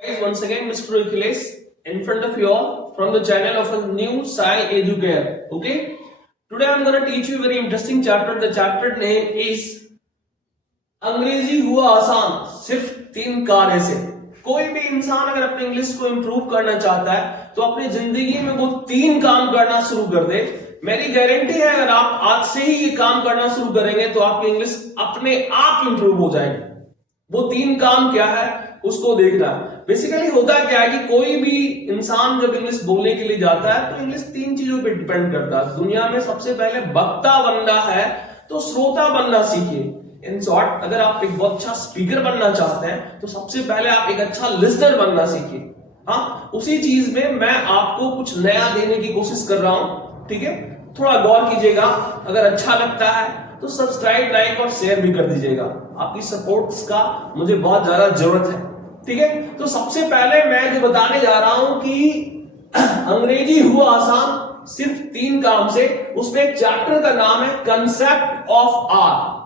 Guys, once again, Mr. Akhilesh in front of you all from the channel of a new Sai Educare. Okay, today I'm going to teach you a very interesting chapter. The chapter name is अंग्रेजी हुआ आसान सिर्फ 3 कार्य से। कोई भी इंसान अगर अपनी इंग्लिश को इंप्रूव करना चाहता है तो अपनी जिंदगी में वो 3 काम करना शुरू कर दे। मेरी गारंटी है अगर आप आज से ही ये काम करना शुरू करेंगे तो आपकी इंग्लिश अपने आप इंप्रूव हो जाएगी। वो 3 काम क्या है उसको देखना। बेसिकली होता क्या है कि कोई भी इंसान जब इंग्लिश बोलने के लिए जाता है तो इंग्लिश 3 चीजों पे डिपेंड करता है। दुनिया में सबसे पहले वक्ता बनना है तो श्रोता बनना सीखिए। इन शॉर्ट, अगर आप एक बहुत अच्छा स्पीकर बनना चाहते हैं तो सबसे पहले आप एक अच्छा लिसनर बनना सीखिए। हाँ, उसी चीज में मैं आपको कुछ नया देने की कोशिश कर रहा हूं, ठीक है। थोड़ा गौर कीजिएगा, अगर अच्छा लगता है तो सब्सक्राइब, लाइक और शेयर भी कर दीजिएगा। आपकी सपोर्ट्स का मुझे बहुत ज्यादा जरूरत है, ठीक है। तो सबसे पहले मैं जो बताने जा रहा हूं कि अंग्रेजी हुआ आसान सिर्फ 3 काम से, उसमें एक चैप्टर का नाम है कंसेप्ट ऑफ आर,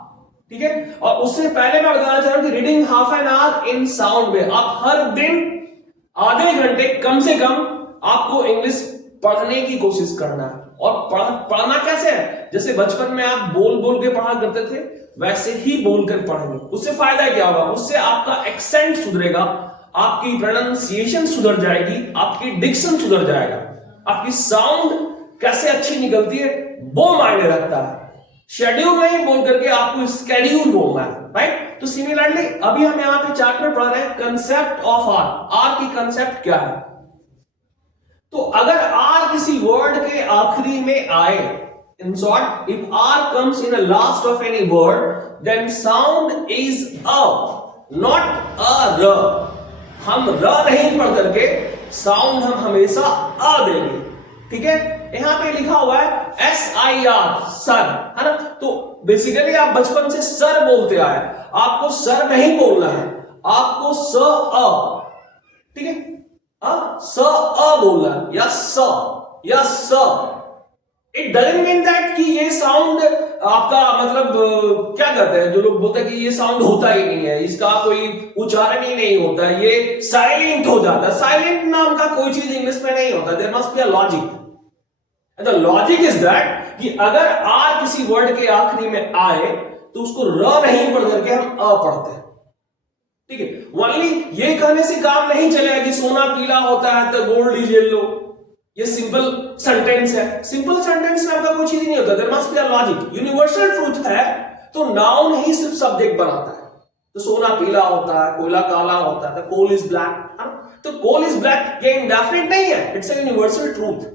ठीक है। और उससे पहले मैं बताना चाह रहा हूं कि reading half an hour in sound way. आप हर दिन आधे घंटे कम से कम आपको इंग्लिश पढ़ने की कोशिश करना है। और पढ़ना कैसे है? जैसे बचपन में आप बोल बोल के पढ़ा करते थे वैसे ही बोलकर पढ़ेंगे। उससे फायदा क्या होगा? उससे आपका एक्सेंट सुधरेगा, आपकी प्रोनाउंसिएशन सुधर जाएगी, आपकी डिक्शन सुधर जाएगा, आपकी साउंड कैसे अच्छी निकलती है वो मायने रखता है। शेड्यूल नहीं बोल करके आपको स्केड्यूल बोलना है, राइट। तो सिमिलरली अभी हम यहां पे चैप्टर पढ़ रहे हैं कंसेप्ट ऑफ आर। आर की कंसेप्ट क्या है? तो अगर आर किसी वर्ड के आखिरी में आए, in short, if R comes in the last of any word then sound is अ, नॉट अ र। हम र नहीं पढ़ करके साउंड हम हमेशा अ देंगे, ठीक है। यहां पे लिखा हुआ है SIR, सर, है ना। तो बेसिकली आप बचपन से सर बोलते आए, आपको सर नहीं बोलना है, आपको स अ, ठीक है, स अ बोलना है, या स। इट डजंट मीन दैट कि ये साउंड आपका मतलब क्या कहते हैं, जो लोग बोलते हैं कि ये साउंड होता ही नहीं है, इसका कोई उच्चारण ही नहीं होता, ये साइलेंट हो जाता है। साइलेंट नाम का कोई चीज इंग्लिश में नहीं होता। There must be a logic. The logic is that कि अगर आर किसी वर्ड के आखिरी में आए तो उसको र नहीं पढ़ करके हम अ पढ़ते हैं, ठीक है। ओनली ये कहने से काम नहीं चलेगा कि सोना पीला होता है तो गोल्ड ही जेल लो। ये सिंपल सेंटेंस है। सिंपल सेंटेंस में आपका कोई चीज नहीं होता। There must be a logic. Universal truth है तो नाउन ही सिर्फ सब्जेक्ट बनाता है। तो सोना पीला होता है, कोयला काला होता है, तो कोल इज ब्लैक, तो कोल इज ब्लैक ये इंडेफिनिट नहीं है, इट्स अ यूनिवर्सल ट्रूथ।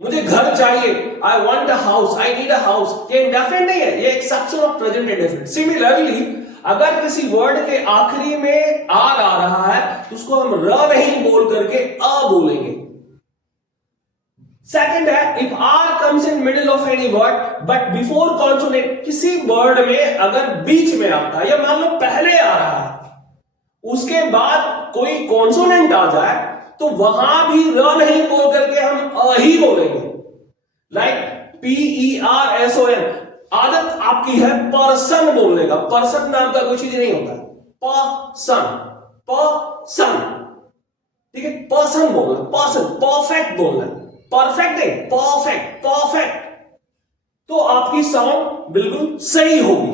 मुझे घर चाहिए, I want a house, I need a house, ये इंडेफिनिट नहीं है, ये exception of present indefinite. Similarly अगर किसी वर्ड के आखिरी में आर आ रहा है तो उसको हम र नहीं बोल करके अ बोलेंगे। सेकंड है, if R comes in middle of any word but before consonant. किसी वर्ड में अगर बीच में आता है या मान लो पहले आ रहा है, उसके बाद कोई कॉन्सोनेंट आ जाए तो वहां भी र नहीं बोल करके हम अ ही बोलेंगे। Like PERSON। आदत आपकी है पर्सन बोलने का। पर्सन नाम का कोई चीज नहीं होता। पर्सन, ठीक है। पर्सन बोलना, पर्सन। परफेक्ट बोलना, परफेक्ट नहीं, परफेक्ट। तो आपकी साउंड बिल्कुल सही होगी।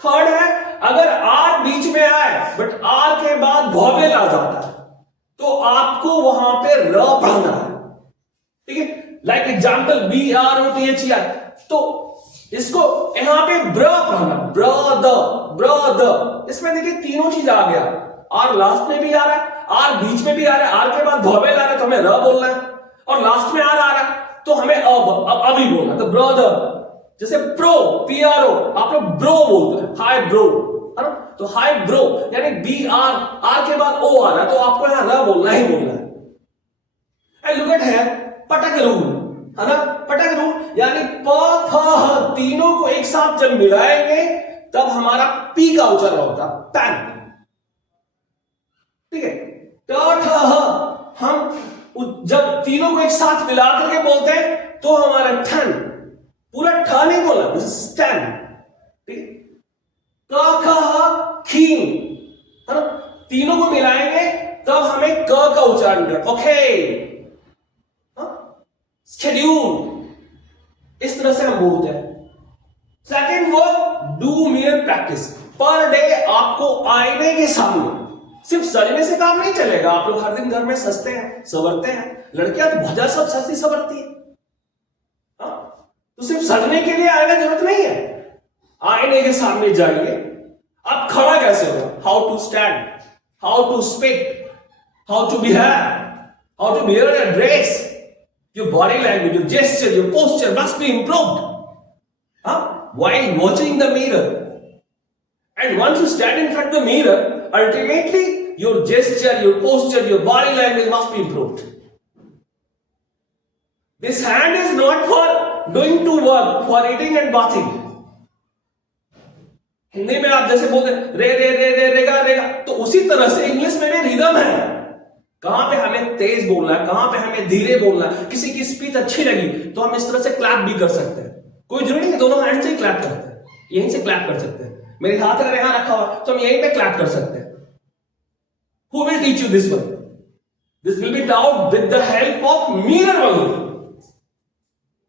थर्ड है, अगर आर बीच में आए बट आर के बाद वॉवेल आ जाता है तो आपको वहां पे र पढ़ना है, ठीक है। लाइक एग्जाम्पल BROTHER, तो इसको यहां पे ब्र पढ़ना, ब्रदर। इसमें देखिए तीनों चीज आ गया। आर लास्ट में भी आ रहा है, आर बीच में भी आ रहा है, आर के बाद वॉवेल आ रहा है तो हमें र बोलना है, और लास्ट में आर आ रहा है तो हमें अभी बोलना है। तो ब्रदर, जैसे PRO, आप लोग ब्रो बोलते हैं, हाय ब्रो, है ना। तो हाय ब्रो यानी BR, आर के बाद ओ आ रहा है तो आपको यहां र बोलना ही बोलना है। एंड लुक एट हियर, पटक रूल, है ना। पटक रूल यानी प फ ह तीनों को एक साथ जब मिलाएंगे तब हमारा पी का उच्चारण होता है, पैन, ठीक है। ट ठ ह हम जब तीनों को एक साथ मिला करके बोलते हैं तो हमारा ठन, पूरा ठ नहीं बोला, दिस इज स्टैंड, ठीक है। क ख ह खीन, है ना। तीनों को मिलाएंगे तब हमें क का उच्चारण करना, ओके, शेड्यूल, इस तरह से हम बोलते हैं। Second word, do mirror practice. Per day आपको आईने के सामने, सिर्फ सजने से काम नहीं चलेगा। आप लोग हर दिन घर में सजते हैं, संवरते हैं, लड़कियां तो बहुत ज्यादा सब सजती संवरती है, तो सिर्फ सजने के लिए आने की जरूरत नहीं है। आईने के सामने जाइए। आप खड़ा कैसे हो, how to stand, how to speak, how to behave, how to wear your dress, your body language, your gesture, your posture must be improved while watching the mirror. And once you stand in front of the mirror, ultimately your gesture, your posture, your body language must be improved. This hand is not for doing to work, for eating and bathing. Hindi में आप जैसे बोलते रे रे रे रे रेगा रेगा, तो उसी तरह से इंग्लिश में भी रिदम है। कहां पे हमें तेज बोलना है, कहां पे हमें धीरे बोलना है। किसी की स्पीच अच्छी लगी तो हम इस तरह से क्लैप भी कर सकते हैं। कोई जरूरी नहीं दोनों हैंड से ही क्लैप करते हैं, यहीं से क्लैप कर सकते हैं। मेरे हाथ अगर यहां रखा हुआ तो हम यहीं पे क्लैप कर सकते हैं। Who will teach you this one? This will be taught with the help of mirror only.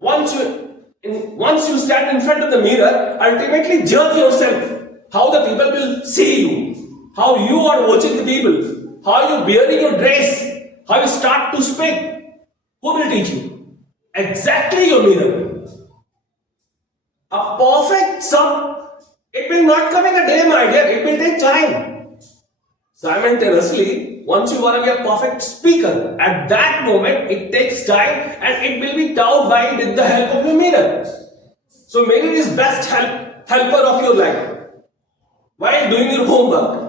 Once you stand in front of the mirror, ultimately judge yourself how the people will see you, how you are watching the people, how you wearing your dress, how you start to speak. Who will teach you? Exactly your mirror. A perfect sum, it will not come in a day, my dear. It will take time. Simultaneously, once you want to be a perfect speaker, at that moment it takes time and it will be taught by with the help of your mirror. So mirror is best helper of your life while doing your homework.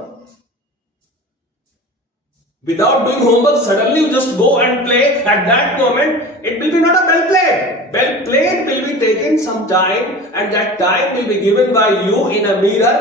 Without doing homework, suddenly you just go and play. At that moment, it will be not a well played. Well played will be taken some time, and that time will be given by you in a mirror.